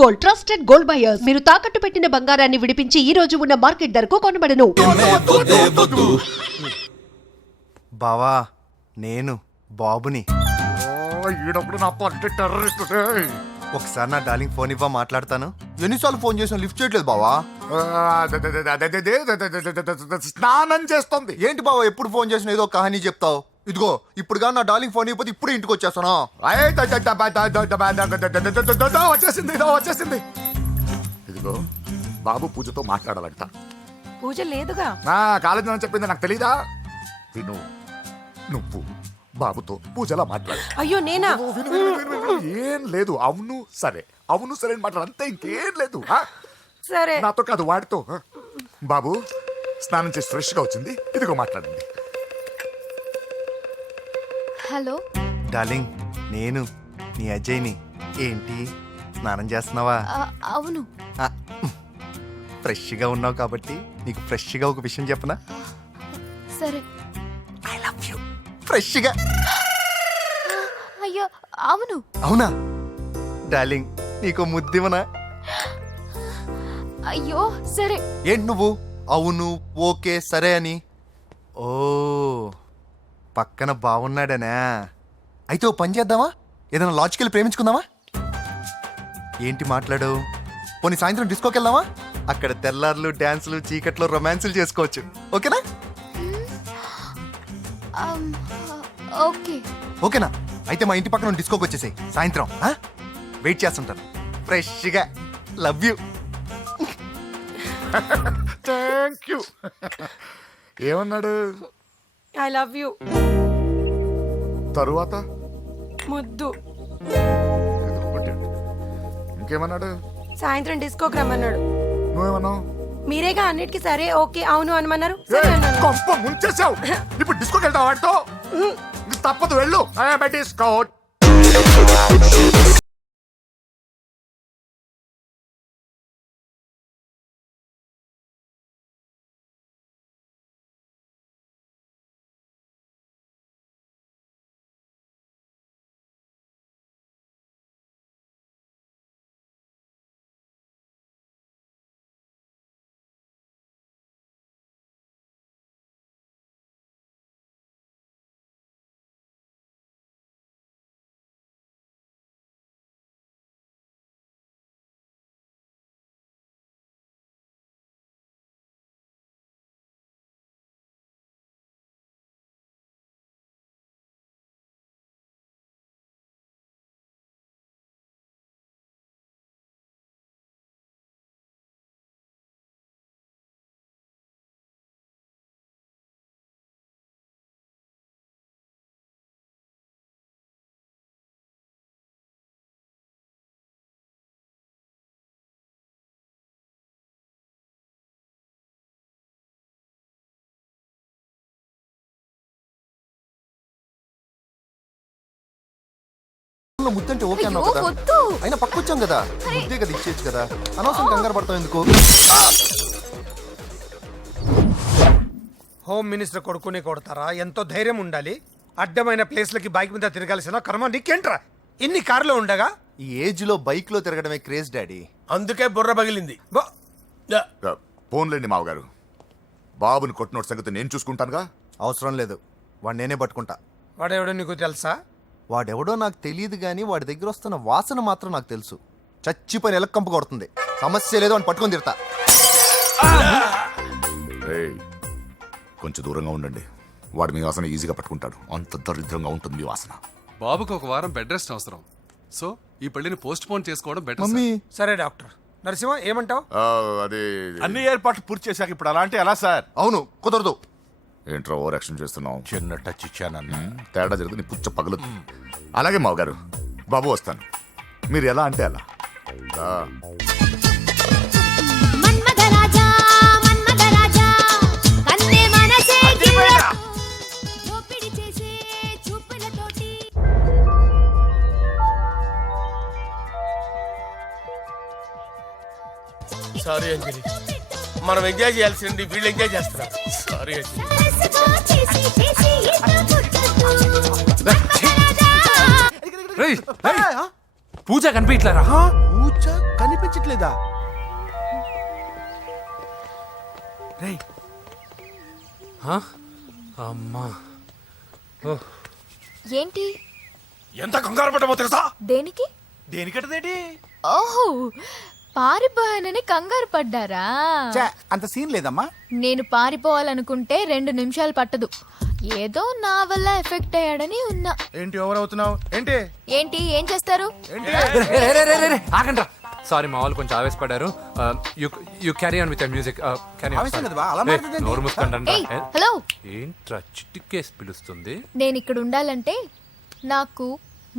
Gold, trusted gold buyers. మీరు తాకట్టు పెట్టిన బంగారాన్ని విడిపించి ఈ రోజు ఉన్న మార్కెట్ ధరకు కొనబడను. బావా, నేను బాబుని. ఒకసారి నా డార్లింగ్ ఫోన్ ఇవ్వ, మాట్లాడతాను. ఎన్నిసార్లు ఫోన్ చేసిన లిఫ్ట్ చేయట్లేదు బావా. స్నానం చేస్తుంది. ఏంటి బావా, ఎప్పుడు ఫోన్ చేసిన ఏదో కహానీ చెప్తావు. ఇదిగో ఇప్పుడు కానీ నా డార్లింగ్ ఫోన్ ఇవ్వకపోతే ఇప్పుడు ఇంటికి వచ్చేస్తాను. వచ్చేసింది. ఇదిగో బాబు పూజతో మాట్లాడాలంట. పూజ లేదుగా. నా కాలేజీ అని చెప్పింది నాకు తెలీదా? విను, నువ్వు బాబుతో పూజలా మాట్లాడు. అయ్యో నేనా? ఏం లేదు. అవును సరే అని మాట్లాడు, అంతే, ఇంకేం లేదు. సరే నాతో కాదు, వాడితో. బాబు స్నానం చేసి ఫ్రెష్ గా వచ్చింది, ఇదిగో మాట్లాడండి. హలో డార్లింగ్, నేను నీ అజయ్ని. ఏంటి స్నానం చేస్తున్నావా? అవును. ఫ్రెష్గా ఉన్నావు కాబట్టి నీకు ఫ్రెష్గా ఒక విషయం చెప్పనా? సరే. I love you. ఫ్రెష్గా. అయ్యో అవును. అవునా డార్లింగ్, నీకు ముద్దివనా? అయ్యో సరే. ఏంటి నువ్వు అవును ఓకే సరే అని? ఓ, పక్కన బాగున్నాడనా? అయితే ఓ పని చేద్దామా, ఏదైనా లాజికల్ ప్రేమించుకుందామా? ఏంటి మాట్లాడు? పోనీ సాయంత్రం డిస్కోకి వెళ్దామా? అక్కడ తెల్లార్లు డాన్సులు, చీకట్లో రొమాన్సులు చేసుకోవచ్చు. ఓకేనా? ఓకే. ఓకేనా? అయితే మా ఇంటి పక్కన డిస్కోకి వచ్చేసాయి సాయంత్రం. వెయిట్ చేస్తుంటాను ఫ్రెష్గా. Love you. Thank you. ఏమన్నాడు? I love you. తరువాత ముద్దు. ఇంకేమన్నాడు? సాయంత్రం డిస్కోకి రమ్మన్నాడు. నువ్వేమన్నావు? మీరేగా అన్నిటికీ సరే ఓకే అవును అనమన్నారు. సరే అన్నాను. కొంప ముంచేసావు. ఇప్పుడు డిస్కోకి వెళ్తావు వాడితో? తప్పదు, వెళ్ళు. డిస్కో. ముద్దంటే ఓకే అన్నావు అయ్యో, కదా. వద్దు. అయినా పక్కొచ్చాం కదా, ముద్దే కదా ఇచ్చేయచ్చు కదా. అనవసరం కంగారు పడతావు ఎందుకు? హోమ్ మినిస్టర్ కొడుకుని కొడతారా? ఎంతో ధైర్యం ఉండాలి. అడ్డమైన ప్లేస్లకి బైక్ మీద తిరగాల్సిన కర్మ నీకేంట్రా? ఇన్ని కార్లు ఉండగా ఈ ఏజ్ లో బైక్ లో తిరగడమే క్రేజ్ డాడీ. అందుకే బుర్ర పగిలింది. ఫోన్లేండి మావగారు, బాబుని కొట్టినోటి సంగతి నేను చూసుకుంటానుగా. అవసరం లేదు, వాడు నేనే పట్టుకుంటా. వాడెవడో నీకు తెలుసా? వాడెవడో నాకు తెలియదు కానీ వాడి దగ్గర వస్తున్న వాసన మాత్రం నాకు తెలుసు. చచ్చిపోయిన ఎలక్కంపు కొడుతుంది. సమస్య లేదు అని పట్టుకొని తిడతా. కొంచెం దూరంగా ఉండండి, వాడు మీ వాసన ఈజీగా పట్టుకుంటాడు. అంత దరిద్రంగా ఉంటుంది మీ వాసన. బాబుకి ఒక వారం బెడ్ రెస్ట్ అవసరం. సో ఈ పెళ్లిని పోస్ట్ పోన్ చేసుకోవడం బెటర్. మమ్మీ, సరే డాక్టర్ నరసింహ ఏమంటావు? అదే అన్ని ఏర్పాట్లు పూర్తి చేశాక ఇప్పుడు అలాంటి ఎలా సార్? అవును కుదరదు. ఏంట్రా ఓవర్ యాక్షన్ చేస్తున్నావు? చిన్న టచ్ ఇచ్చానన్న. తేడా జరిగితే నీ పుచ్చ పగలు. అలాగే మావగారు, బాబు వస్తాను. మీరు ఎలా అంటే అలా. సారీ అంజలి, మనం ఎంజాయ్ చేయాల్సింది వీళ్ళు ఎంజాయ్ చేస్తున్నారు. సారీ అంజలి. పూజ కనిపించలేరా? పూజ కనిపించట్లేదా? రావట్లేదా? రేయ్ అమ్మా ఏంటి? ఎంత కంగారు పడ్డామో తెలుసా? దేనికి? దేనికట్టదేటి? ఓహో, పారిపోయానని కంగారు పడ్డారా? ఛే, అంత సీన్ లేదమ్మా. నేను పారిపోవాలనుకుంటే 2 నిమిషాలు పట్టదు. ఏదో నా వల్ల ఎఫెక్ట్ అయ్యాడని ఉన్నా. ఏంటి ఓవర్ అవుతున్నావు? ఏంటి ఏంటి ఏం చేస్తారు? ఆగండ్రా. సారీ, మా వాళ్ళు కొంచెం ఆవేశపడ్డారు. You carry on with music. ఆవేశం కదా బా, అలా మాట్లాడేదేంటి? నోరు మూసుకోండి. ఏయ్, హలో. ఏంట్రా చిట్టికేసి పిలుస్తుంది? నేను ఇక్కడ ఉండాలంటే నాకు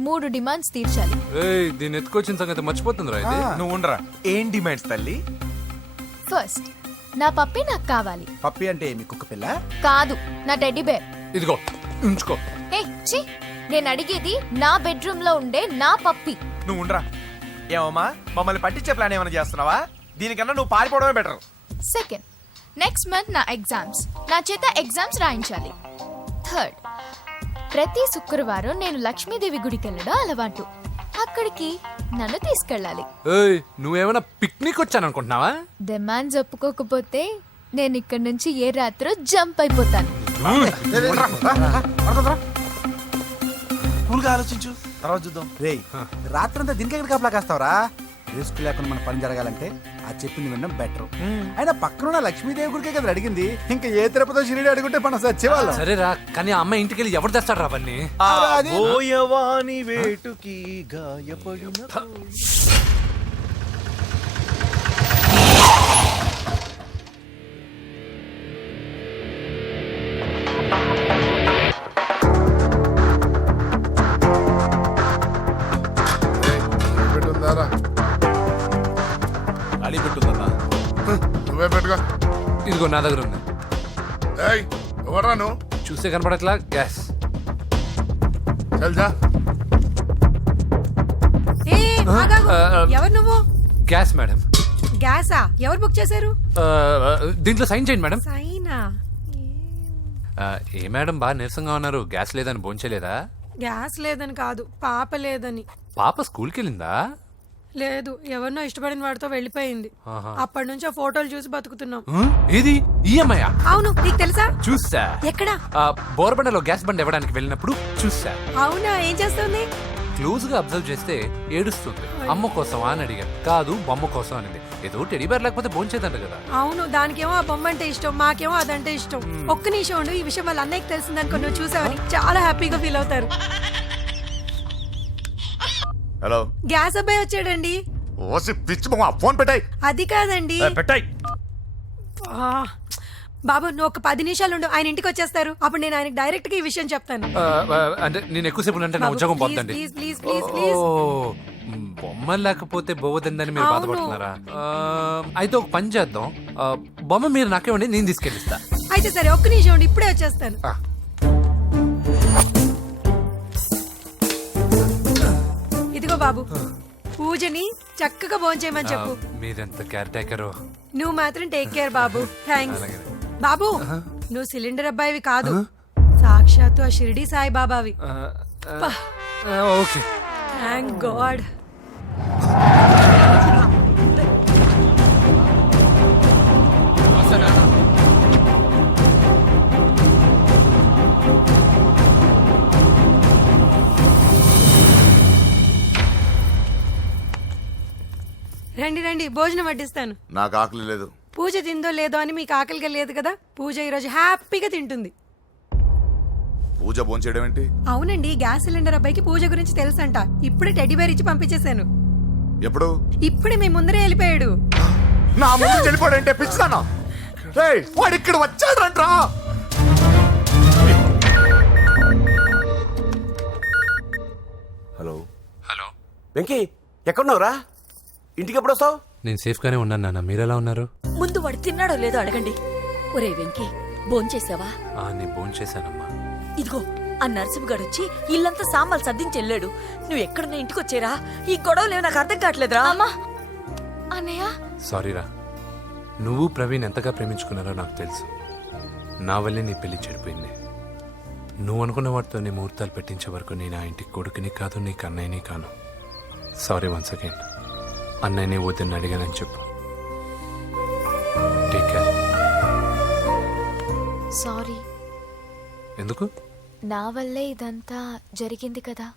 3 డిమాండ్స్ తీర్చాలి. ఏయ్, దీన్ని ఎత్తుకొచ్చిన సంగతి మర్చిపోతుందిరా ఇది. నువ్వు ఉండరా. ఏం డిమాండ్స్ తల్లి? ఫస్ట్, నా పప్పి నాకు కావాలి. పప్పి అంటే మీ కుక్క పిల్ల? కాదు, నా టెడ్డీ బేర్. ఇదిగో ఉంచుకో. ఏ ఛీ, నేను అడిగేది నా బెడ్రూమ్ లో ఉండే నా పప్పి. నువ్వు ఉండరా. ఏమమ్మా, మమ్మల్ని పట్టించే ప్లాన్ ఏమైనా చేస్తున్నావా? దీనికన్నా నువ్వు పారిపోవడమే బెటర్. సెకండ్, నెక్స్ట్ మంత్ నా ఎగ్జామ్స్, నా చేత ఎగ్జామ్స్ రాయించాలి. థర్డ్, ప్రతి శుక్రవారం నేను లక్ష్మీదేవి గుడికి వెళ్ళడం అలవాటు. అక్కడికి నన్ను తీసుకెళ్ళాలి. ఏయ్, నువ్వేమైనా పిక్నిక్ వచ్చాననుకుంటున్నావా? డిమాండ్స్ ఒప్పుకోకపోతే నేను ఇక్కడ నుంచి ఏ రాత్రో జంప్ అయిపోతాను. కూల్గా ఆలోచించు, తర్వాత చూద్దాం. రేయ్, రాత్రంతా దీనికి ఎక్కడ కాపలా కాస్తావరా? రిస్క్ లేకుండా మన పని జరగాలంటే ఆ చెప్పింది వినడం బెటర్. అయినా పక్కనున్న లక్ష్మీదేవి గుడికే కదా అడిగింది. ఇంకా ఏ తిరుపతి షిరిడి అడుగుంటే మనం సచ్చేవాళ్ళం. సరేరా, కానీ ఆ అమ్మాయి ఇంటికి వెళ్ళి ఎవరు తెస్తాడు అవన్నీ? బోయవాని వేటుకి గాయపడిన అడి పెట్టుందన్నా. నువ్వే పెట్టుకో. ఇదిగో నా దగ్గర ఉంది. ఏయ్, ఎవరా నువ్వు? చూస్తే కనపడట్లా? గ్యాస్. చల్జా. ఏ, ఆగాగు. ఎవరు నువ్వు? Gas madam. గ్యాసా? ఎవరు బుక్ చేశారు? దీంట్లో సైన్ చేయండి మేడం. సైనా? ఏ మేడం బాగా నీరసంగా ఉన్నారు? గ్యాస్ లేదని భోంచలేదా? గ్యాస్ లేదని కాదు, పాప లేదని. పాప స్కూల్కి వెళ్ళిందా? లేదు, ఎవరినో ఇష్టపడిన వాడితో వెళ్ళిపోయింది. ఆహా. అప్పటి నుంచి ఆ ఫోటోలు చూసి బతుకుతున్నాం. ఏది ఈఎంఐ? అవును, నీకు తెలుసా? చూసా. ఎక్కడ? బోర్బండలో గ్యాస్ బండ్ ఇవ్వడానికి వెళ్ళినప్పుడు చూసా. అవునా, ఏం చేస్తుంది? క్లోజ్ గా అబ్జర్వ్ చేస్తే ఏడుస్తుంది. అమ్మ కోసమా అని అడిగాను. కాదు, బొమ్మ కోసం అనింది. ఏదో టెడీ బేర్ లేకపోతే భోంచేదంట కదా. అవును, దానికేమో ఆ బొమ్మ అంటే ఇష్టం, మాకేమో అదంటే ఇష్టం. ఒక్క నిమిషం ఉండు, ఈ విషయం వాళ్ళ అన్నయ్యకి తెలిసిందనుకో, నువ్వు చూసావని చాలా హ్యాపీగా ఫీల్ అవుతారు. హలో, గ్యాస్ అబ్బాయి వచ్చాడండి. ఓసి పిచ్చి బొమ్మ, ఫోన్ పెట్టాయి. అది కాదండి. పెట్టాయి. ఆ, బాబు నువ్వు ఒక 10 నిమిషాలు ఉండు, ఆయన ఇంటికి వచ్చేస్తారు. అప్పుడు నేను ఆయనకి డైరెక్ట్ గా ఈ విషయం చెప్తాను. అంటే నేను ఎక్కువసేపు అంటే నా బాబు, ఉద్యోగం ప్లీజ్, పోతండి. Please, please, please, please. బొమ్మ లేకపోతే బోవదందని మీరు అవును. బాధపడుతున్నారా? అయితే ఒక పని చేద్దాం. బొమ్మ మీరు నాకేమండి, నేను తీసుకెళ్ళిస్తా. అయితే సరే, ఒక్క నిమిషం ఉండు, ఇప్పుడే వచ్చేస్తాను. ఇదిగో బాబు, పూజని చక్కగా భోంచేయమని చెప్పు. మీరెంత కేర్ టేకరు. నువ్వు మాత్రం టేక్ కేర్ బాబు. థ్యాంక్స్. బాబు, నువ్వు సిలిండర్ అబ్బాయివి కాదు, సాక్షాత్తు ఆ షిరిడి సాయి బాబావి. ఓకే. Thank God. రండి రండి, భోజనం వడ్డిస్తాను. నాకు ఆకలి లేదు. పూజ తిందో లేదో అని మీకు ఆకలిగా లేదు కదా, పూజ ఈరోజు హ్యాపీగా తింటుంది. పూజ భోంచేయడం ఏంటి? అవునండి, గ్యాస్ సిలిండర్ అబ్బాయికి పూజ గురించి తెలుసంట. ఇప్పుడే టెడ్డీ బేర్ ఇచ్చి పంపించేశాను. ఎప్పుడు? ఇప్పుడే మీ ముందరే వెళ్ళిపోయాడు. నా ముందు వెళ్ళిపోయాడంటే పిచ్చిదానా? రేయ్, వాడు ఇక్కడ వచ్చాడంట్రా. హలో హలో వెంకీ, ఎక్కడున్నావురా? ఇంటికి ఎప్పుడు వస్తావు? నేను సేఫ్ గానే ఉన్నాను నాన్న. మీరెలా ఉన్నారు? ముందు వాడు తిన్నాడో లేదో అడగండి. ఒరే వెంకీ, భోంచేసావా? నేను భోంచేశానమ్మా. ఇదిగో ఆ నరసింహగాడు వచ్చి ఇల్లంతా సామాన్లు సర్దించి వెళ్ళాడు. నువ్వు ఎక్కడున్నా ఇంటికి వచ్చేరా. ఈ గొడవలేవు నాకు అర్థం కావట్లేదురా. అమ్మా, అన్నయ్య. సారీరా. నువ్వు ప్రవీణ్ ఎంతగా ప్రేమించుకున్నారో నాకు తెలుసు. నా వల్లే నీ పెళ్లి చెడిపోయింది. నువ్వు అనుకున్న వాటితో నీ ముహూర్తాలు పెట్టించే వరకు నేను ఆ ఇంటికి కొడుకుని కాదు, నీ కన్నయ్యని కాను. Sorry once again. అన్నయ్యని వద్దని అడిగానని చెప్పు. Take care. సారీ, ఎందుకు? నా వల్లే ఇదంతా జరిగింది కదా.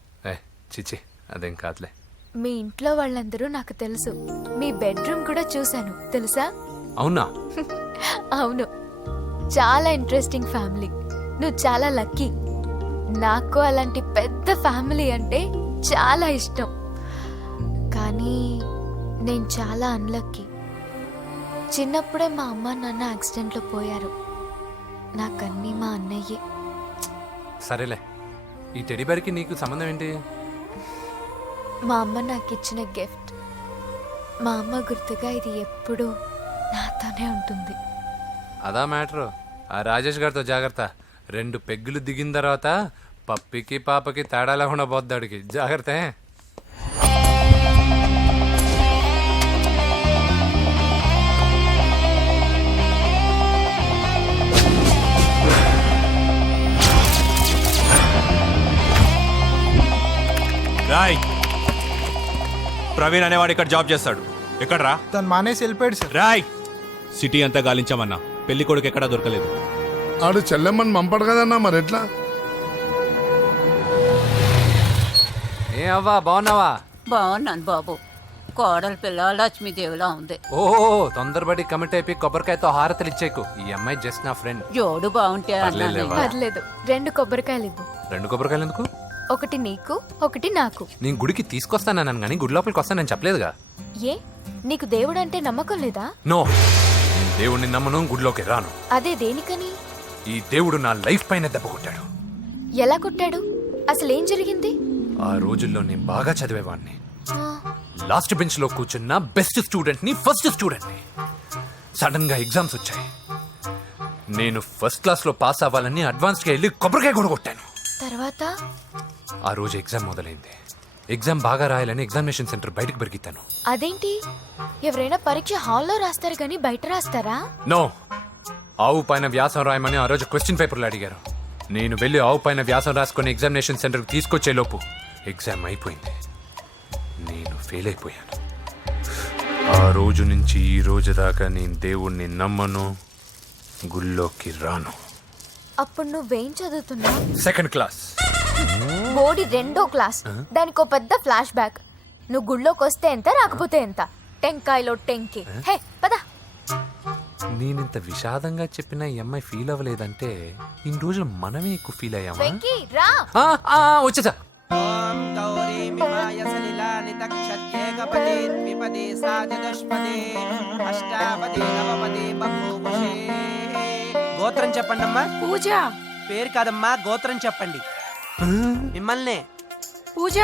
చిచి, అదేం కాదులే. మీ ఇంట్లో వాళ్ళందరూ నాకు తెలుసు. మీ బెడ్రూమ్ కూడా చూశాను, తెలుసా? అవునా? అవును, చాలా ఇంట్రెస్టింగ్ ఫ్యామిలీ. నువ్వు చాలా లక్కీ. నాకు అలాంటి పెద్ద ఫ్యామిలీ అంటే చాలా ఇష్టం. కానీ నేను చాలా అన్లక్కీ. చిన్నప్పుడే మా అమ్మ నాన్న యాక్సిడెంట్లో పోయారు. నాకన్నీ మా అన్నయ్యే. సరేలే, ఈ టెడీబేర్కి నీకు సంబంధం ఏంటి? మా అమ్మ నాకు ఇచ్చిన గిఫ్ట్. మా అమ్మ గుర్తుగా ఇది ఎప్పుడూ నాతోనే ఉంటుంది. అదా మ్యాటరు. ఆ రాజేష్ గారితో జాగ్రత్త. 2 పెగ్గులు దిగిన తర్వాత పప్పికి పాపకి తేడా లేకుండా పోద్దాడికి. జాగ్రత్త. రాయ్, ప్రవీణ్ అనేవాడు ఇక్కడ జాబ్ చేస్తాడు. ఎక్కడ్రా? తను మానేసి వెళ్ళిపోయాడు సార్. రాయ్, సిటీ అంతా గాలించామన్నా, పెళ్లి కొడుకు ఎక్కడా దొరకలేదు. ఆడు చెల్లెమ్మని పంపడు కదన్నా, మరి ఎట్లా? ఏ అవ్వా, బాగున్నావా? బాగున్నాను బాబు. కోడలి పిల్ల లక్ష్మీదేవిలా ఉంది. ఓహో, తొందరపడి కమిట్ అయిపోయి కొబ్బరికాయతో హారతలు ఇచ్చేకు. ఈ అమ్మాయి జస్ట్ నా ఫ్రెండ్. జోడు బాగుంటే పర్లేదులేవా? పర్లేదు, 2 కొబ్బరికాయలు ఇవ్వు. 2 కొబ్బరికాయలు ఎందుకు? ఒకటి నీకు, ఒకటి నాకు. నేను గుడికి తీసుకొస్తానన్నాను కానీ గుడి లోపలికి వస్తానని చెప్పలేదుగా. ఏ, నీకు దేవుడు అంటే నమ్మకం లేదా? నో, నేను దేవుడిని నమ్మను, గుడిలోకి రాను. అదే దేనికని? ఈ దేవుడు నా లైఫ్ పైన దెబ్బ కొట్టాడు. ఎలా కొట్టాడు? అసలేం జరిగింది? ఆ రోజుల్లో నేను బాగా చదివేవాడిని. ఆ, లాస్ట్ బెంచ్ లో కూర్చున్న బెస్ట్ స్టూడెంట్ ని, ఫస్ట్ స్టూడెంట్ ని. సడన్ గా ఎగ్జామ్స్ వచ్చాయి. నేను ఫస్ట్ క్లాస్ లో పాస్ అవ్వాలని అడ్వాన్స్ గా వెళ్ళి కొబ్బరికాయ కూడా కొట్టాను. తర్వాత? ఆ రోజు ఎగ్జామ్ మొదలైంది. ఎగ్జామ్ బాగా రాయాలని ఎగ్జామినేషన్ సెంటర్ బయటకు పెరిగితాను. అదేంటి, ఎవరైనా పరీక్ష హాల్లో రాస్తారు కానీ బయట రాస్తారా? నో, ఆవు పైన వ్యాసం రాయమని ఆ రోజు క్వశ్చన్ పేపర్లు అడిగారు. నేను వెళ్ళి ఆవు పైన వ్యాసం రాసుకొని ఎగ్జామినేషన్ సెంటర్కి తీసుకొచ్చే లోపు ఎగ్జామ్ అయిపోయింది. నేను ఫెయిల్ అయిపోయాను. ఆ రోజు నుంచి ఈ రోజు దాకా నేను దేవుణ్ణి నమ్మను, గుళ్ళోకి రాను. అప్పుడు నువ్వేం చదువుతున్నావు? 2nd class. బోడి 2వ క్లాస్. దానికో పెద్ద ఫ్లాష్ బ్యాక్. నువ్వు గుళ్ళోకి వస్తే ఎంత, రాకపోతే ఎంత. టెంకాయలో టెంకి. హే పద. నేనింత విషాదంగా చెప్పిన ఈ అమ్మాయి ఫీల్ అవ్వలేదంటే ఇన్ని రోజులు మనమే ఎక్కువ ఫీల్ అయ్యామా? వెంకీ రా. వచ్చేసా. గోత్రం చెప్పండి అమ్మా. పూజ. పేరు కాదమ్మా, గోత్రం చెప్పండి. మిమ్మల్నే. పూజ.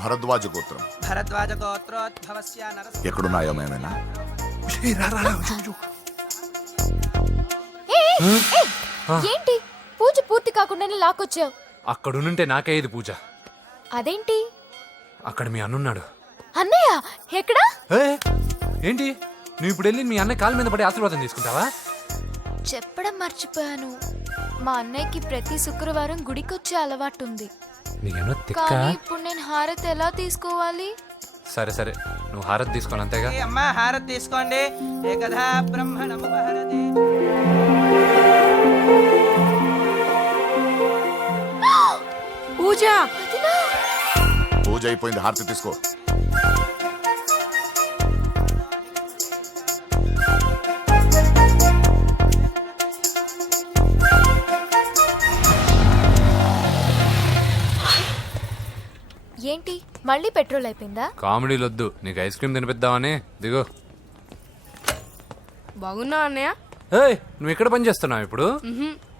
భరద్వాజ గోత్రం. భరద్వాజ గోత్రోద్భవస్య నరసింహ. ఎక్కడున్నాయో మేమైనా? ఏంటి పూజ పూర్తి కాకుండానే లాక్కొచ్చావు? అక్కడుంటే నాకే ఇది పూజ. అదేంటి? అక్కడ మీ అన్నున్నాడు. అన్నయ్య ఎక్కడా? ఏంటి, నువ్వు ఇప్పుడు వెళ్ళి మీ అన్నయ్య కాళ్ళ మీద పడి ఆశీర్వాదం తీసుకుంటావా? చెప్పడం మర్చిపోయాను. మా అన్నయ్యకి ప్రతి శుక్రవారం గుడికొచ్చే అలవాటు ఉంది. నీకేమో తిక్క. కానీ ఇప్పుడు నేను హారతి ఎలా తీసుకోవాలి? సరే సరే, నువ్వు హారతి తీసుకోవాలి అంతేగా. అమ్మా హారతి తీసుకోండి. ఏకదా బ్రహ్మణముపహరతి. పూజ. పూజ అయిపోయింది, హారతి తీసుకో. ఏంటి మళ్ళీ పెట్రోల్ అయిపోయిందా? కామెడీలు వద్దు, నీకు ఐస్ క్రీమ్ తినిపిద్దామని. దిగు. బాగున్నా అన్నయ్య? ఏయ్, నువ్వు ఎక్కడ పని చేస్తున్నావు ఇప్పుడు?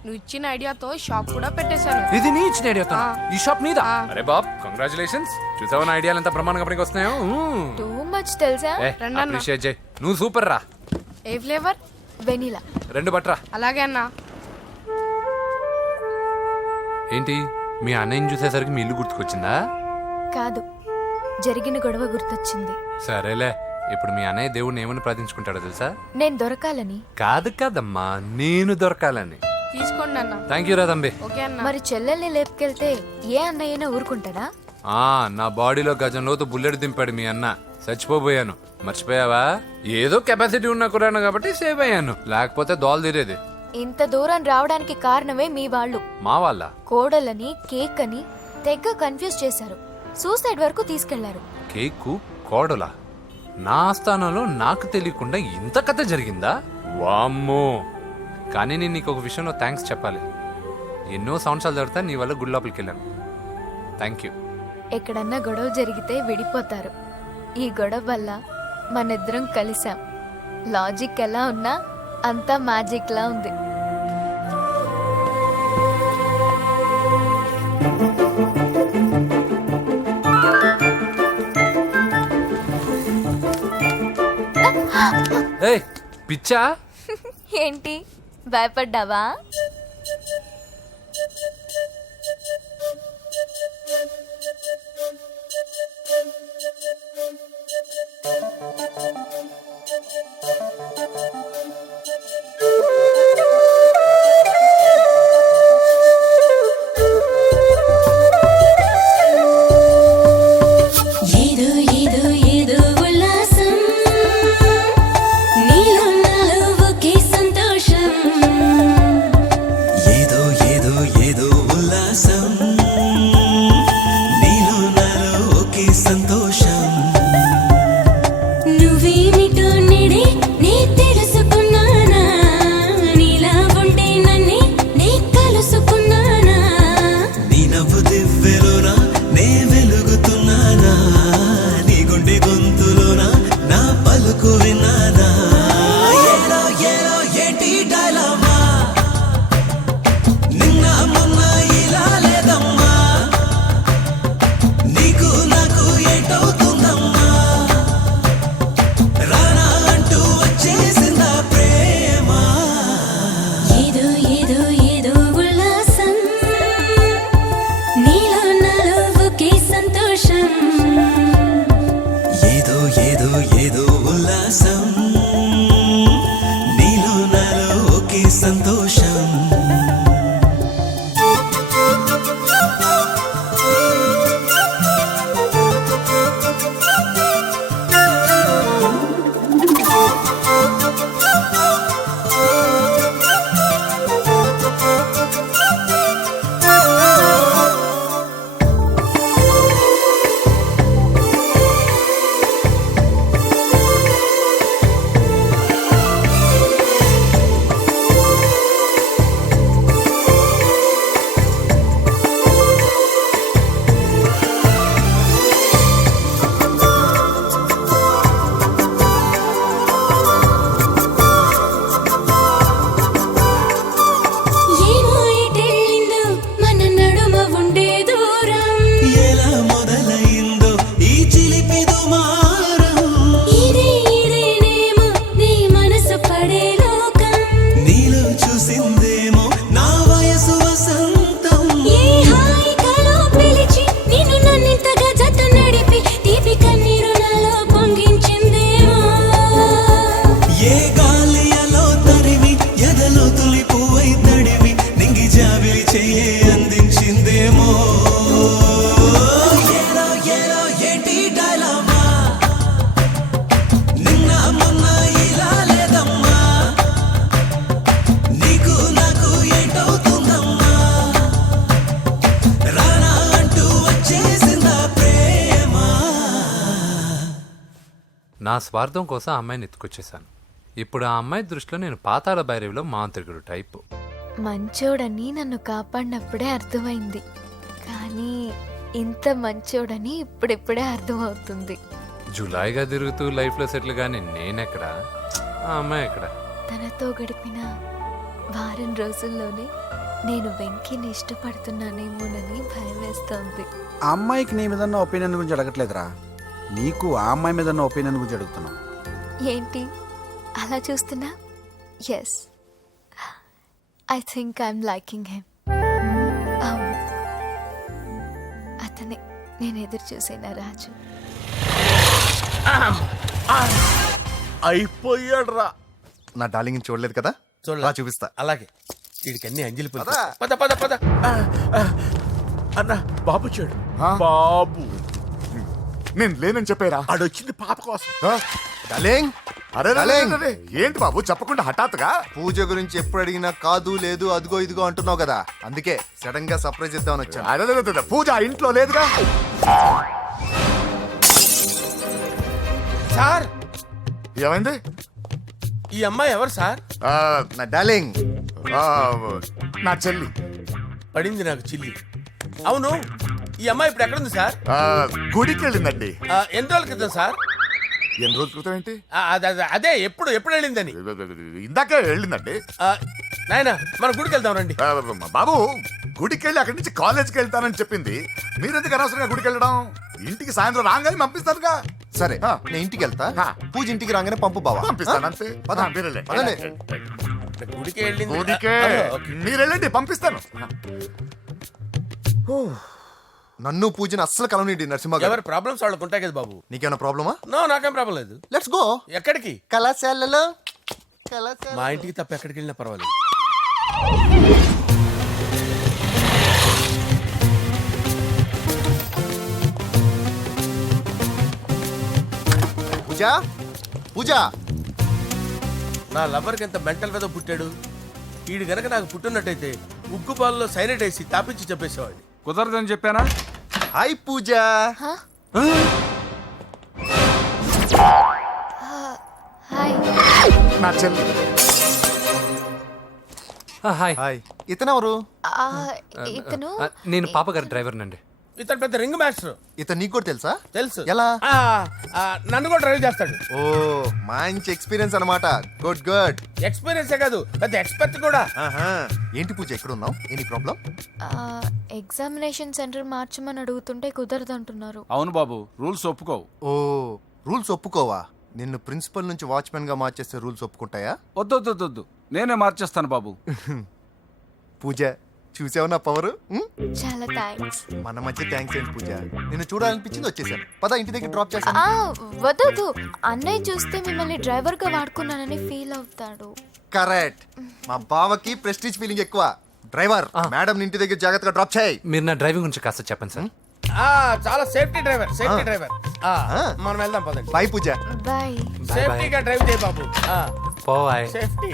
నువ్వు ఇచ్చిన ఐడియాతో షాప్ కూడా పెట్టేశాను. ఇది నీ ఇచ్చిన ఐడియా? ఈ షాప్ నీదా? అరే బాబ్, కంగ్రాచులేషన్స్. చూసావా నా ఐడియాలు ఎంత బ్రహ్మాండంగా పనికి వస్తున్నాయో? టూ మచ్ తెలుసా? అప్రిషియేట్ చేయి. నువ్వు సూపర్ రా. ఏ ఫ్లేవర్? వెనీలా. 2 బట్రా. అలాగే అన్నా. ఏంటి, మీ అన్నయ్యని చూసేసరికి మీ ఇల్లు గుర్తుకొచ్చిందా? కాదు, జరిగిన గొడవ గుర్తొచ్చింది. సరేలే, ఇప్పుడు మీ అన్నయ్య దేవుడిని ఏమని ప్రార్థించుకుంటాడో తెలుసా? నేను దొరకాలని. కాదు కాదమ్మా, నేను దొరకాలని. తీసుకోండి అన్న. థ్యాంక్ యూ రా తంబి. ఓకే అన్న. మరి చెల్లెల్ని లేపుకెళ్తే ఏ అన్నయ్యనా ఊరుకుంటాడా? నా బాడీలో గజం లోతు బుల్లెట్ దింపాడు మీ అన్న. చచ్చిపోయాను. మర్చిపోయావా? ఏదో కెపాసిటీ ఉన్న కురాను కాబట్టి సేవ్ అయ్యాను, లేకపోతే దోలు తీరేది. ఇంత దూరం రావడానికి కారణమే మీ వాళ్ళు. మా వాళ్ళ కోడలని కేక్ అని తెగ కన్ఫ్యూజ్ చేశారు, సూసైడ్ వరకు తీసుకెళ్లారు. కేకు కోడలా? నా ఆస్థానంలో నాకు తెలియకుండా ఇంత కథ జరిగిందా? వామ్మో! కానీ నేను నీకు ఒక విషయంలో థ్యాంక్స్ చెప్పాలి. ఎన్నో సంవత్సరాలు జరుగుతా నీ వల్ల గుడి లోపలికి వెళ్ళాను. Thank you. ఎక్కడన్నా గొడవ జరిగితే విడిపోతారు. ఈ గొడవ వల్ల మనిద్దరం కలిసాం. లాజిక్ ఎలా ఉన్నా అంతా మ్యాజిక్ లా ఉంది. ఏయ్ పిచ్చా? ఏంటి భయపడ్డావా? ఏదో ఏదో ఏదో ఉల్లాసం నీలో నాలో ఒకే సంతోషం. ఏదో ఏదో ఏదో ఉల్లాసం నీలో నాలో ఒకే సంతోషం. నువ్వేమిటో నేడే నే తెలుసుకున్నానా, నీలా ఉంటే నన్నే నే కలుసుకున్నానా. నీ నవ్వు దివ్వెలోనా నే వెలుగుతున్నానా, నీ గుండె గొంతులోనా నా పలుకు విన్నానా. ఏలో ఏలో ఏంటి డైలామా, నిన్న మొన్న ఇలా లేదమ్మా, నీకు నాకు ఏంటవుతుందమ్మా. రానా అంటూ వచ్చేసిందా ప్రేమ. ఏదో ఏదో ఏదో ఉల్లాసం నీలో నాలో ఒకే సంతోషం. ఏదో ఏదో ఏదో ఉల్లాసం నీలో నాలో ఒకే సంతోషం. ఏమో ఎటెళ్ళిందో మన నడుమ ఉండే దూరం, ఎలా మొదలైందో ఈ చిలిపి దుమారం. ఇదే ఇదేనేమో నీ మనసు పడే లోకం, నీలో చూసిందేమో నా వయసు వసంతం. ఏ హాయి కలో పిలిచి నిన్ను నన్నింతగా జత నడిపి తీపి కన్నీరు నాలో పొంగించిందేమో. ఏ గాలి అలో తరిమి ఎదలో తొలి పువ్వై తడివి నింగి జాబిలి చెయ్యే అందించిందేమో. ఏలో ఏలో ఏంటి డైలామా, నిన్న మొన్న ఇలా లేదమ్మా, నీకు నాకు ఏంటవుతుందమ్మా. రానా అంటూ వచ్చేసిందా ప్రేమ. నా స్వార్థం కోసం ఆ అమ్మాయిని ఎత్తుకొచ్చేసాను. ఇప్పుడు ఆ అమ్మాయి దృష్టిలో నేను పాతాళ భైరవిలో మాంత్రికుడు టైపు. మంచోడని నన్ను కాపాడినప్పుడే అర్థమైంది, కానీ ఇంత మంచోడని ఇప్పుడిప్పుడే అర్థమవుతుంది. జులాయిగా తిరుగుతూ లైఫ్లో సెటిల్ కానీ నేనెక్కడా, ఆ అమ్మాయి ఎక్కడ? తనతో గడిపిన వారం రోజుల్లోనే నేను వెంకీని ఇష్టపడుతున్నానేమోనని భయం వేస్తోంది. ఆ అమ్మాయికి నీ మీద ఉన్న ఒపీనియన్ గురించి అడగట్లేదురా, నీకు ఆ అమ్మాయి మీద ఉన్న ఒపీనియన్ గురించి అడుగుతున్నావు. ఏంటి అలా చూస్తున్నా? Yes, I think I'm liking him. అవును, అతనే నేను ఎదురు చూసేనా రాజు. అయిపోయాడు రా. నా డార్లింగ్ చూడలేదు కదా, రా చూపిస్తా. అలాగే వీడికి అన్ని అంజలి పువ్వులు. పద పద పద. అన్న బాబు చూడు, బాబు నేను లేనని చెప్పారా ఆడొచ్చింది పాప కోసం డార్లింగ్ అరే డార్లింగ్. ఏంటి బాబు చెప్పకుండా హఠాత్తుగా పూజ గురించి ఎప్పుడు అడిగినా కాదు లేదు అదిగో ఇదిగో అంటున్నావు కదా, అందుకే సడన్ గా సర్ప్రైజ్ ఇద్దామని వచ్చాను. అరే పూజ ఇంట్లో లేదుగా. సార్ ఏమైంది? ఈ అమ్మాయి ఎవరు సార్? నా డార్లింగ్, నా చెల్లి. పడింది నాకు చిల్లి. అవును, ఈ అమ్మాయి ఇప్పుడు ఎక్కడుంది సార్? గుడికి వెళ్ళిందండి. ఎన్ని రోజుల క్రితం సార్? ఎన్ని రోజుల క్రితం ఏంటి? అదే ఎప్పుడు వెళ్ళిందని. ఇందాకే వెళ్ళిందండి. నాయన మన గుడికి వెళ్దాం రండి. బాబు గుడికి వెళ్ళి అక్కడి నుంచి కాలేజ్కి వెళ్తానని చెప్పింది. మీరెందుకు అనవసరంగా గుడికి వెళ్ళడం? ఇంటికి సాయంత్రం రాగానే పంపిస్తానుగా. సరే నేను ఇంటికి వెళ్తా, పూజ ఇంటికి రాగానే పంపు బావా. పంపిస్తాను అంతే. పదండి. గుడికి వెళ్ళింది. గుడికే మీరు వెళ్ళండి, పంపిస్తాను. నన్ను పూజని అస్సలు కలవనిండి నరసింహ గారు. ఎవరి ప్రాబ్లమ్స్ వాళ్ళకు ఉంటాయి కదా బాబు. నీకేమైనా ప్రాబ్లమా? నో, నాకేం ప్రాబ్లం లేదు. Let's go. ఎక్కడికి? కళాశాలలో. మా ఇంటికి తప్ప ఎక్కడికి వెళ్ళినా పర్వాలేదు. పూజ పూజ, నా లవర్కి ఎంత మెంటల్ మీద పుట్టాడు. వీడు గనక నాకు పుట్టినట్టయితే ఉగ్గు పాలలో సైనట్ వేసి తాపించి చెప్పేసేవాడిని. కుదరదని చెప్పానా? హాయ్ పూజ. హాయ్. నా చెల్లి. హాయ్. హాయ్. ఇతనెవరు? ఇతను నేను పాప గారి డ్రైవర్ నండి. ఇతను పెద్ద రింగ్ మాస్టర్. ఇతను నీకు కూడా తెలుసా? తెలుసు. ఎలా? నన్ను కూడా డ్రైవ్ చేస్తాడు. ఓ మంచి ఎక్స్పీరియన్స్ అన్నమాట. Good good. ఎక్స్పీరియన్సే కాదు, పెద్ద ఎక్స్పర్ట్ కూడా. ఏంటి పూజ ఎక్కడ ఉన్నావు? Any problem? ఎగ్జామినేషన్ సెంటర్ మార్చమని అడుగుతుంటే కుదరదంటున్నారు. అవును బాబు, రూల్స్ ఒప్పుకోవు. ఓ రూల్స్ ఒప్పుకోవా? నిన్ను ప్రిన్సిపల్ నుంచి వాచ్మెన్ గా మార్చేస్తే రూల్స్ ఒప్పుకుంటాయా? వద్దు, నేనే మార్చేస్తాను బాబు. పూజ చూసావు నా పవర్? చాలా థ్యాంక్స్. మన మధ్య థ్యాంక్స్ ఏంటి పూజ, నిన్ను చూడాలనిపించింది వచ్చేసాను. పద ఇంటి దగ్గర డ్రాప్ చేస్తాను. వద్దు, అన్నయ్య చూస్తే మిమ్మల్ని డ్రైవర్ గా వాడుకున్నానని ఫీల్ అవుతాడు. కరెక్ట్. మా బావకి ప్రెస్టీజ్ ఫీలింగ్ ఎక్కువ. డ్రైవర్ మేడం ఇంటి దగ్గర జాగ్రత్తగా డ్రాప్ చేయి. మీరు నా డ్రైవింగ్ గురించి కాస్త చెప్పండి సార్. చాలా సేఫ్టీ డ్రైవర్. మనం వెళ్దాం పదండి. బాయ్ పూజ. బాయ్. సేఫ్టీగా డ్రైవ్ చేయి బాబు. బాయ్. సేఫ్టీ.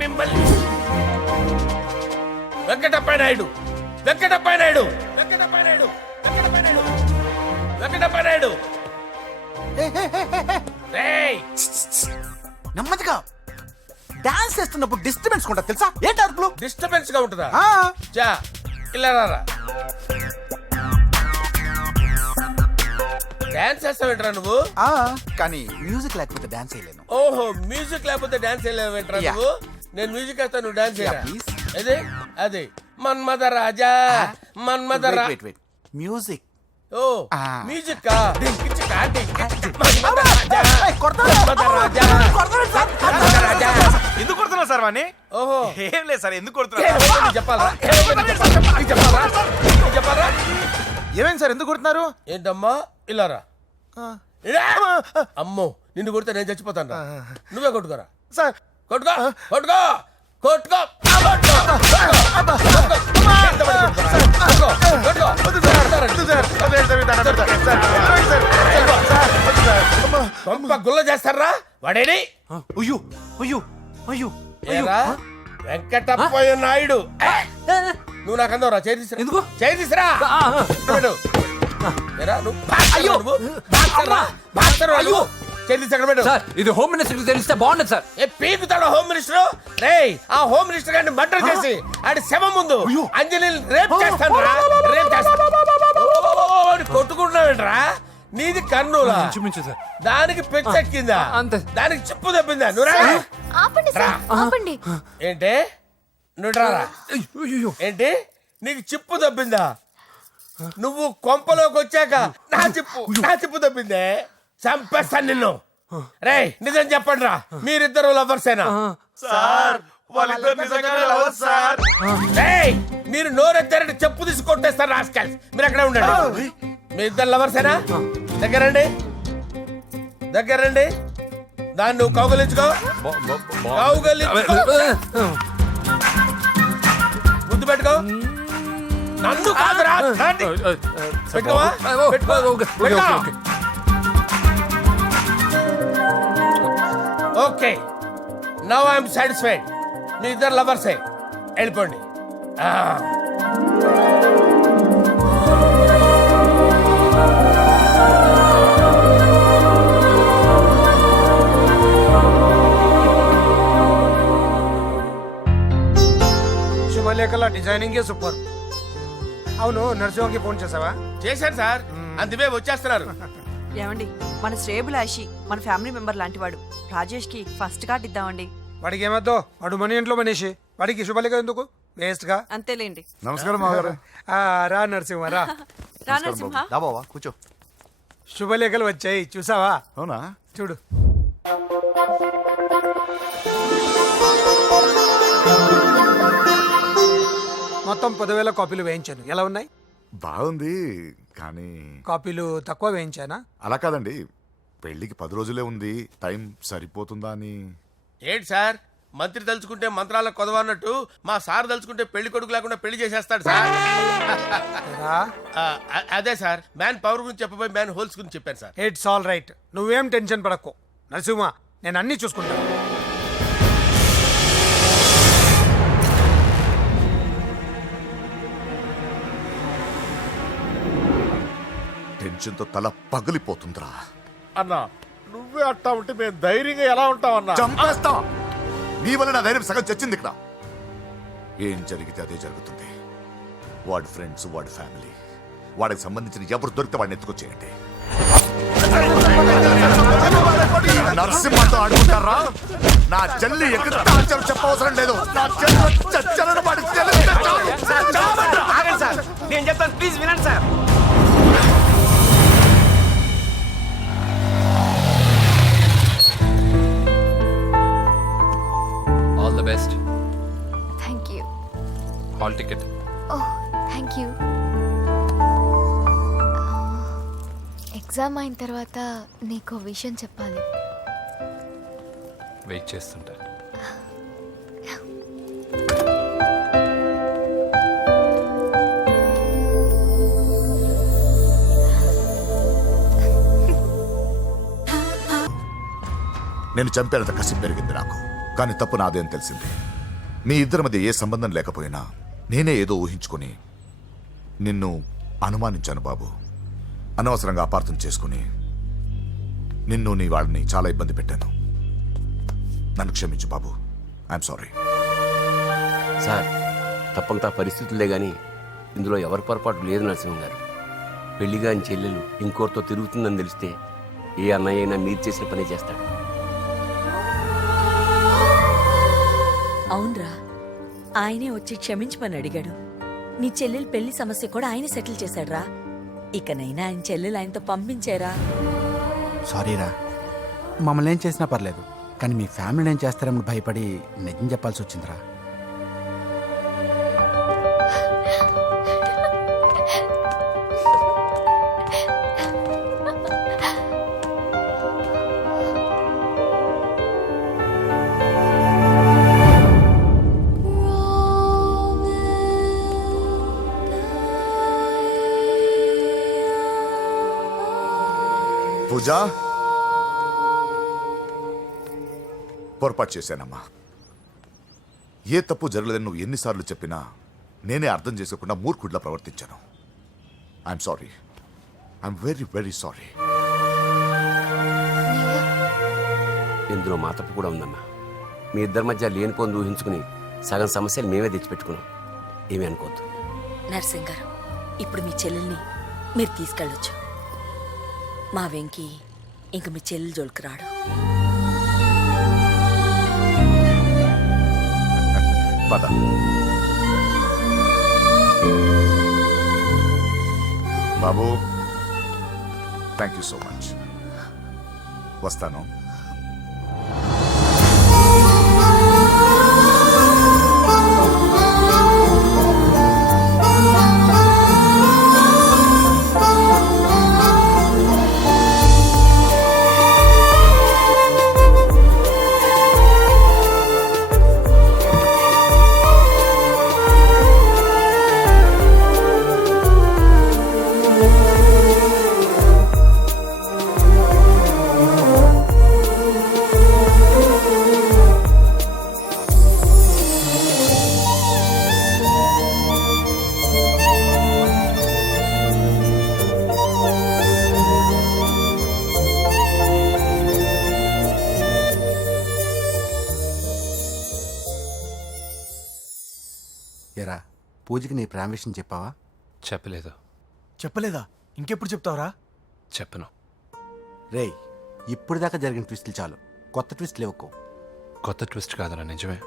మిమ్మల్ని వెంకటప్ప నాయుడు. నెమ్మదిగా డాన్స్ చేస్తున్నప్పుడు డిస్టర్బెన్స్ కొంటా తెలుసా? ఏంటి అరుపులు? డిస్టర్బెన్స్ గా ఉంటుందా? చా ఇలా రారా. డాన్స్ చేస్తావేంట్రా నువ్వు? కానీ మ్యూజిక్ లేకపోతే డాన్స్ చేయలేను. ఓహో, మ్యూజిక్ లేకపోతే డాన్స్ చేయలేవేంట్రా నువ్వు? నేను మ్యూజిక్ వేస్తా, నువ్వు డాన్స్ చేయరా? అదే మన్మథ రాజా. మ్యూజిక్. ఓ మ్యూజిక్ కా? ఎందుకు కొడుతున్నా సార్ వాణ్ణి? ఓహో ఏం లేదు సార్, ఎందుకు కొడుతున్నా చెప్పాలా? ఏమైంది సార్, ఎందుకు కొడుతున్నారు? ఏంటమ్మా ఇలారా. అమ్మో, నిన్ను కొడితే నేను చచ్చిపోతాను. నువ్వే కొట్టుకోరా సార్. కొట్టుకో. గుల్ల చేస్తారా వాడేడి? వెంకటప్పయ్య నాయుడు. నువ్వు నాకు అందవరా? చేతిసిరా. ఇది హోమ్ మినిస్టర్ తెలిస్తే బాగుండదు సార్. పీకుతాడు home minister. రేయ్, ఆ హోమ్ మినిస్టర్ గారిని మర్డర్ చేసి ఆడి శవం ముందు అంజలి రేప్ చేస్తాను. కొట్టుకుంటున్నావేంట్రా? నీది కర్నూలా? దానికి పెచ్చెక్కిందా? దానికి చిప్పు తప్పిందా? ఆపండి. ఏంటి నువ్వు రారా? ఏంటి నీకు చిప్పు తప్పిందా? నువ్వు కొంపలోకి వచ్చాక నా చిప్పు తప్పిందే. చంపేస్తాను నిన్ను. రేయ్, నిజం చెప్పండి రా, మీరిద్దరు లవర్సేనా? మీరు నోరెత్తారంటే చెప్పు తీసి కొట్టేస్తారు రాస్కల్స్. మీరు ఎక్కడ ఉండండి. మీ ఇద్దరు లవర్సేనా? దగ్గరండి. దాన్ని నువ్వు కౌగలించుకో. ముద్దు పెట్టుకో. నన్ను కాదురా. పెట్టుకోవా? Okay, now I'm satisfied. మీ ఇద్దరు లవర్సే, వెళ్ళిపోండి. శుభలేఖల డిజైనింగే సూపర్. అవును, నరసింహకి ఫోన్ చేసావా? చేశాను సార్, అందువే వచ్చేస్తున్నారు. ఏమండి, మన శ్రేయబులాషి మన ఫ్యామిలీ మెంబర్ లాంటి వాడు. రాజేష్ కి ఫస్ట్ కార్డ్ ఇద్దామండి. వాడికి ఏమద్దో, వాడు మన ఇంట్లో మనిషి, వాడికి శుభలేఖ ఎందుకు? వేస్ట్ గా. అంతేలేండి. నమస్కారం మామగారు. రా నరసింహ రా. రా నరసింహ. దా బావా కూర్చో. శుభలేఖలు వచ్చాయి, చూసావా? అవునా? చూడు. మొత్తం 10,000 కాపీలు వేయించాను. ఎలా ఉన్నాయి? బాగుంది, కానీ కాపీలు తక్కువ వేయించానా? అలా కాదండి, పెళ్లికి 10 రోజులే ఉంది, టైం సరిపోతుందా అని. ఏంటి సార్, మంత్రి తలుచుకుంటే మంత్రాలకు కొదవన్నట్టు మా సార్ తలుచుకుంటే పెళ్లి కొడుకు లేకుండా పెళ్లి చేసేస్తాడు సార్. అదే సార్, మ్యాన్ పవర్ గురించి చెప్పబోయి మ్యాన్ హోల్స్ గురించి చెప్పాను సార్. ఇట్స్ ఆల్ రైట్, నువ్వేం టెన్షన్ పడకు నరసింహ, నేను అన్ని చూసుకుంటాను. టెన్షన్తో తల పగిలిపోతుందిరా. అన్నా, నువ్వే అట్టా ఉంటే మేము ధైర్యంగా ఎలా ఉంటామన్నా? చంపేస్తా. నీ వల్ల నా ధైర్యం సగం చచ్చింది ఇక్కడ. ఏం జరిగితే అదే జరుగుతుంది. వాడి ఫ్రెండ్స్, వాడి ఫ్యామిలీ, వాడికి సంబంధించిన ఎవరు దొరికితే వాడిని ఎత్తుకొచ్చేయండి. నరసింహతో ఆడుకుంటారా? నా చెల్లి ఎక్కడ చెప్పవసరం లేదు. నా చెల్లి చచ్చలను వాడి నేను చెప్తాను, ప్లీజ్ వినండి sir. All the best. Thank you. Hall ticket. Oh, thank you. Exam అయిన తర్వాత నీకు విషయం చెప్పాలి. వెయిట్ చేస్తుంటా. నేను చంపేంత కసి పెరిగింది నాకు, కానీ తప్పు నాదేం తెలిసింది. మీ ఇద్దరి మధ్య ఏ సంబంధం లేకపోయినా నేనే ఏదో ఊహించుకొని నిన్ను అనుమానించాను బాబు. అనవసరంగా అపార్థం చేసుకుని నిన్ను, నీ వాళ్ళని చాలా ఇబ్బంది పెట్టాను. నన్ను క్షమించు బాబు. I'm sorry sir. తప్పంతా పరిస్థితులే గాని ఇందులో ఎవరి పొరపాటు లేదు నరసింహ గారు. పెళ్లిగాని చెల్లెలు ఇంకోరితో తిరుగుతుందని తెలిస్తే ఏ అన్నయ్య అయినా మీరు చేసిన పనే చేస్తాడు. అవునరా, ఆయనే వచ్చి క్షమించమని అడిగాడు. నీ చెల్లెలు పెళ్లి సమస్య కూడా ఆయన సెటిల్ చేశాడ్రా. ఇకనైనా ఆయన చెల్లెలు ఆయనతో పంపించారా? సారీరా, మమ్మల్ని ఏం చేసినా పర్లేదు, కానీ మీ ఫ్యామిలీని ఏం చేస్తారని భయపడి నిజం చెప్పాల్సి వచ్చిందిరా. పూజా, పొరపాటు చేశానమ్మా. ఏ తప్పు జరగలేదని నువ్వు ఎన్నిసార్లు చెప్పినా నేనే అర్థం చేసుకోకుండా మూర్ఖుడిలా ప్రవర్తించాను. I'm sorry. I'm very very sorry. ఇందులో మా తప్పు కూడా ఉందమ్మా. మీ ఇద్దరి మధ్య లేని పొందు ఊహించుకుని సగం సమస్యలు మేమే తెచ్చిపెట్టుకున్నాం. ఏమీ అనుకోవద్దు. నర్సింగ్ గారు, ఇప్పుడు మీ చెల్లెల్ని మీరు తీసుకెళ్ళొచ్చు. మా వెంకీ ఇంక మీ చెల్లెలు జోలికి రాడు. పద. బాబు, థ్యాంక్ యూ సో మచ్. వస్తాను. పూజకి నీ ప్రేమ విషయం చెప్పావా? చెప్పలేదు. చెప్పలేదా? ఇంకెప్పుడు చెప్తావురా? చెప్పను. రేయ్, ఇప్పుడు దాకా జరిగిన ట్విస్టులు చాలు, కొత్త ట్విస్ట్ లేవుకో. కొత్త ట్విస్ట్ కాదురా, నిజమే.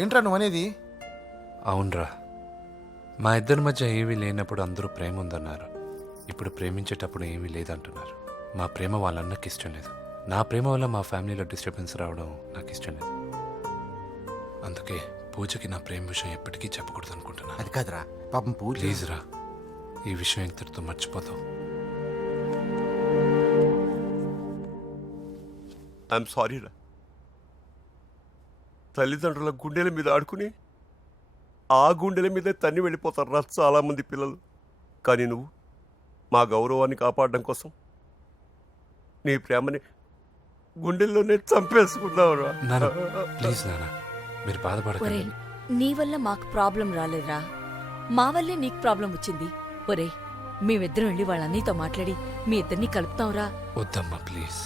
ఏంట్రా నువ్వు అనేది? అవునరా, మా ఇద్దరి మధ్య ఏమీ లేనప్పుడు అందరూ ప్రేమ ఉందన్నారు. ఇప్పుడు ప్రేమించేటప్పుడు ఏమీ లేదంటున్నారు. మా ప్రేమ వాళ్ళన్నకి ఇష్టం లేదు. నా ప్రేమ వల్ల మా ఫ్యామిలీలో డిస్టర్బెన్స్ రావడం నాకు ఇష్టం లేదు. అందుకే పూజకి నా ప్రేమ విషయం ఎప్పటికీ చెప్పకూడదు అనుకుంటున్నా. అది కాదురా, పాపం పూజ. ప్లీజ్ రా, ఈ విషయం ఇంతటితో మర్చిపోతాం. ఐఎమ్ సారీ రా. తల్లిదండ్రుల గుండెల మీద ఆడుకుని ఆ గుండెల మీద తన్ని వెళ్ళిపోతారు రా చాలామంది పిల్లలు. కానీ నువ్వు మా గౌరవాన్ని కాపాడడం కోసం నీ ప్రేమని గుండెల్లోనే చంపేసుకున్నావురా. ప్లీజ్ నాన్న, మీరు బాధపడకండి. నీ వల్ల మాకు ప్రాబ్లం రాలేదురా, మా వల్లే నీకు ప్రాబ్లం వచ్చింది. ఒరే, మేమిద్దరం వెళ్ళి వాళ్ళ అన్నయ్యతో మాట్లాడి మీ ఇద్దరిని కలుపుతాంరా. వద్దమ్మా ప్లీజ్.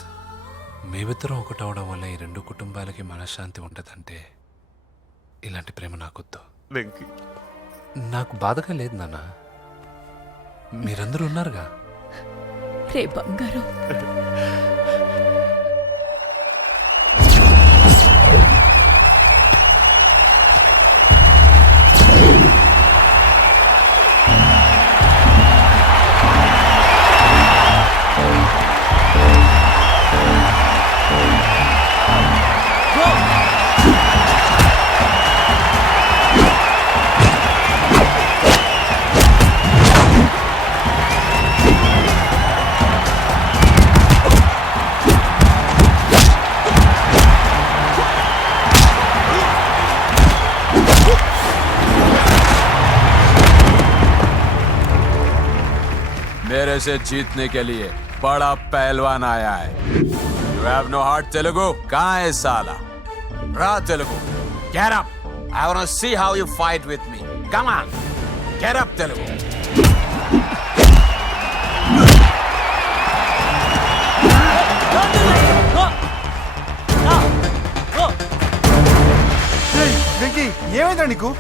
మేమిద్దరం ఒకటవడం వల్ల ఈ రెండు కుటుంబాలకి మనశ్శాంతి ఉండదంటే ఇలాంటి ప్రేమ నాకొద్దు. వెంకీ, నాకు బాధగా లేదు నాన్న, మీరందరూ ఉన్నారుగా. రే బంగారం. मेरे से जीतने के लिए बड़ा पहलवान आया है. You have no heart, Telugu? कहाँ है साला? Ra Telugu, get up. I want to see how you fight with me. Come on, get up, Telugu. Venky, ఏమైందిరా నీకు?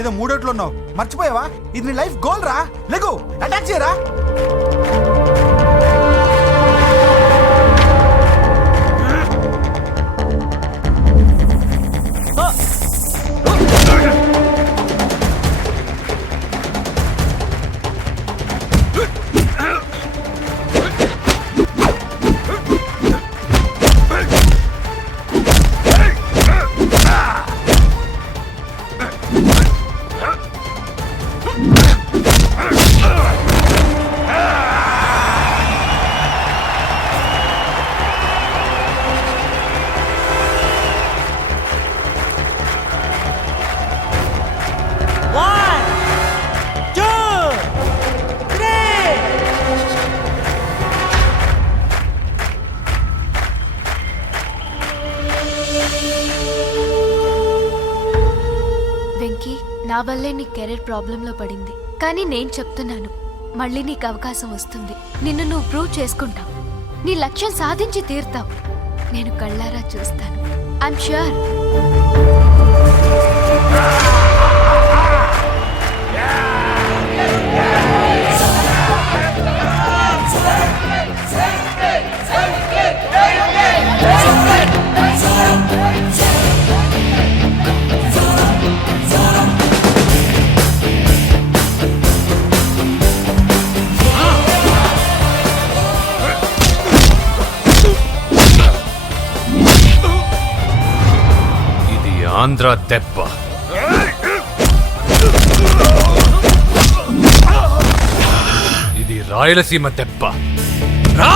ఏదో మూడోట్లో ఉన్నావు, మర్చిపోయావా? ఇది నీ లైఫ్ గోల్ రా. లెగో, అటాక్ చేయరా. వెంకీ, నా వల్లే నీ కెరీర్ ప్రాబ్లంలో పడింది. కానీ నేను చెప్తున్నాను, మళ్ళీ నీకు అవకాశం వస్తుంది. నిన్ను నువ్వు ప్రూవ్ చేసుకుంటావు. నీ లక్ష్యం సాధించి తీరుతావు. నేను కళ్ళారా చూస్తాను. I'm sure. ఆంధ్ర దెబ్బ, ఇది రాయలసీమ దెబ్బ. రా!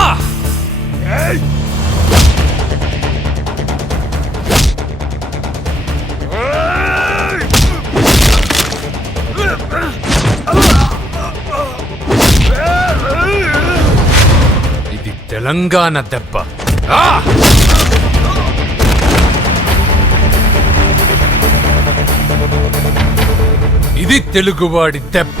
ఇది తెలంగాణ దెబ్బ. ఇది తెలుగువాడి దెబ్బ.